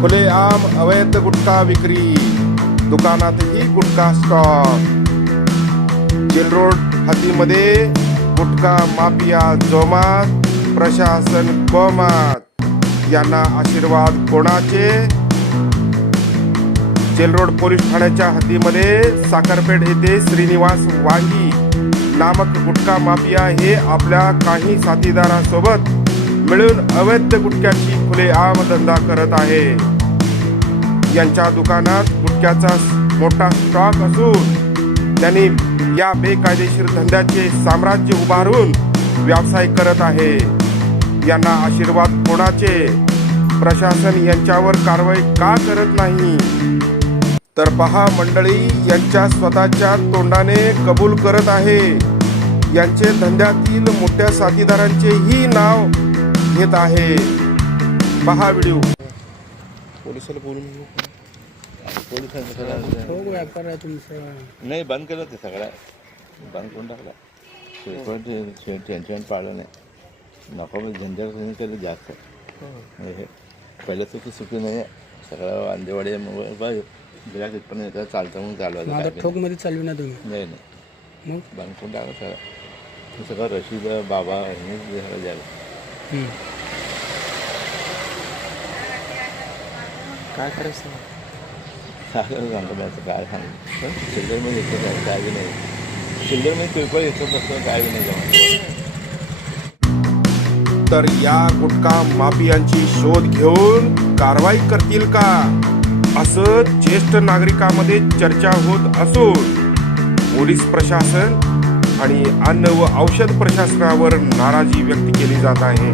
खुलेआम अवैध गुटखा विक्री दुकानातही गुटखा स्टॉक जेल रोड हद्दीमध्ये गुटखा माफिया जोमात प्रशासन कोमात. यांना आशीर्वाद कोणाचे? जेल रोड पोलीस ठाण्याच्या हद्दीमध्ये साखरपेठ येथे श्रीनिवास वांगी नामक गुटखा माफिया हे आपल्या काही साथीदारांसोबत मिळून अवैध गुटख्याची खुलेआम धंदा करत आहे. यांच्या दुकानात गुटख्याचा मोठा स्टॉक असून त्यांनी या बेकायदेशीर धंद्याचे साम्राज्य उभारून व्यवसाय करत आहे. यांना आशीर्वाद कोणाचे? प्रशासन यांच्यावर कारवाई का करत नाही? तर पहा मंडळी यांच्या स्वतःच्या तोंडाने कबूल करत आहे. यांचे धंद्यातील मोठ्या साथीदारांचेही नाव घेत आहे. पहा व्हिडिओ. सगळं व्यापार आहे तुमचा. नाही बंद केलं ते सगळं. बंद करून टाकलं. ते टेन्शन पाळलं नाही नको मग झंझट केलं जास्त. हे. हे पहिलं चुकी चुकी नाही आहे सगळं अंदेवाडी गिराक इथपर्यंत येतं चालतं म्हणून चालवायचं माझा काय नाही. ठोकमध्ये चालवी ना तुम्ही. नाही नाही. मग? बंद करून टाकलं सगळं. हे सगळं रशीद बाबा हे सगळं द्यायला हम्म. काय करायचं? साखर सांगतो काय सांगू चिल्डरमध्ये येतं काय काय बी नाही चिल्डरमध्ये किरकोळ येतं तसं काय बी नाही तर या गुटखा माफियांची शोध घेऊन कारवाई करतील का? असं ज्येष्ठ नागरिकांमध्ये चर्चा होत असून पोलीस प्रशासन आणि अन्न व औषध प्रशासनावर नाराजी व्यक्त केली जात आहे.